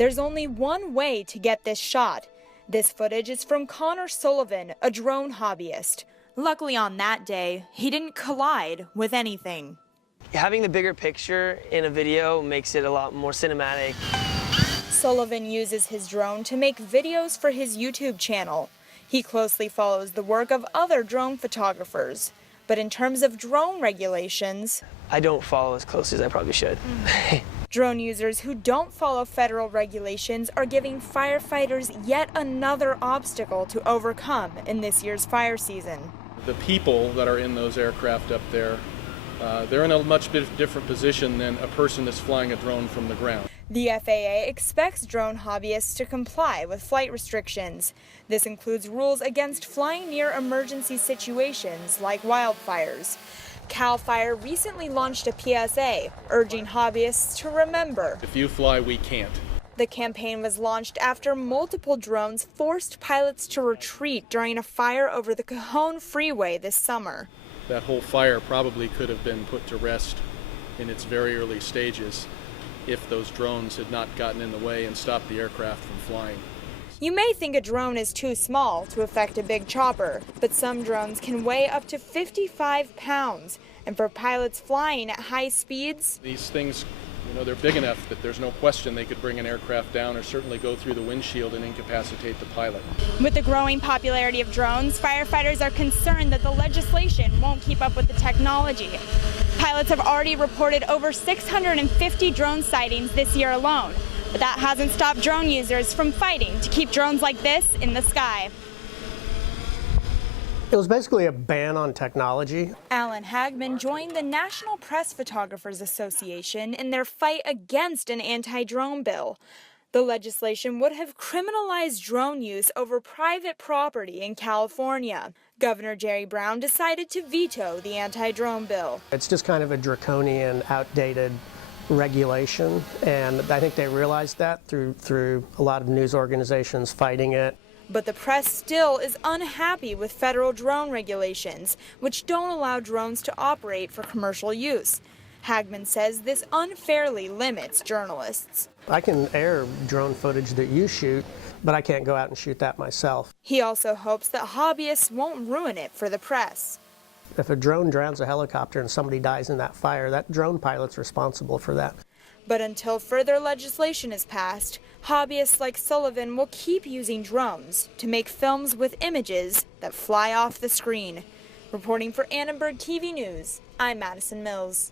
There's only one way to get this shot. This footage is from Connor Sullivan, a drone hobbyist. Luckily on that day, he didn't collide with anything. Having the bigger picture in a video makes it a lot more cinematic. Sullivan uses his drone to make videos for his YouTube channel. He closely follows the work of other drone photographers. But in terms of drone regulations, I don't follow as closely as I probably should. Drone users who don't follow federal regulations are giving firefighters yet another obstacle to overcome in this year's fire season. The people that are in those aircraft up there, they're in a much different position than a person that's flying a drone from the ground. The FAA expects drone hobbyists to comply with flight restrictions. This includes rules against flying near emergency situations like wildfires. CAL FIRE recently launched a PSA urging hobbyists to remember. If you fly, we can't. The campaign was launched after multiple drones forced pilots to retreat during a fire over the Cajon Freeway this summer. That whole fire probably could have been put to rest in its very early stages if those drones had not gotten in the way and stopped the aircraft from flying. You may think a drone is too small to affect a big chopper, but some drones can weigh up to 55 pounds. And for pilots flying at high speeds, these things, they're big enough that there's no question they could bring an aircraft down or certainly go through the windshield and incapacitate the pilot. With the growing popularity of drones, firefighters are concerned that the legislation won't keep up with the technology. Pilots have already reported over 650 drone sightings this year alone, but that hasn't stopped drone users from fighting to keep drones like this in the sky. It was basically a ban on technology. Alan Hagman joined the National Press Photographers Association in their fight against an anti-drone bill. The legislation would have criminalized drone use over private property in California. Governor Jerry Brown decided to veto the anti-drone bill. It's just kind of a draconian, outdated regulation, and I think they realized that through a lot of news organizations fighting it. But the press still is unhappy with federal drone regulations, which don't allow drones to operate for commercial use. Hagman says this unfairly limits journalists. I can air drone footage that you shoot, but I can't go out and shoot that myself. He also hopes that hobbyists won't ruin it for the press. If a drone drowns a helicopter and somebody dies in that fire, that drone pilot's responsible for that. But until further legislation is passed, hobbyists like Sullivan will keep using drones to make films with images that fly off the screen. Reporting for Annenberg TV News, I'm Madison Mills.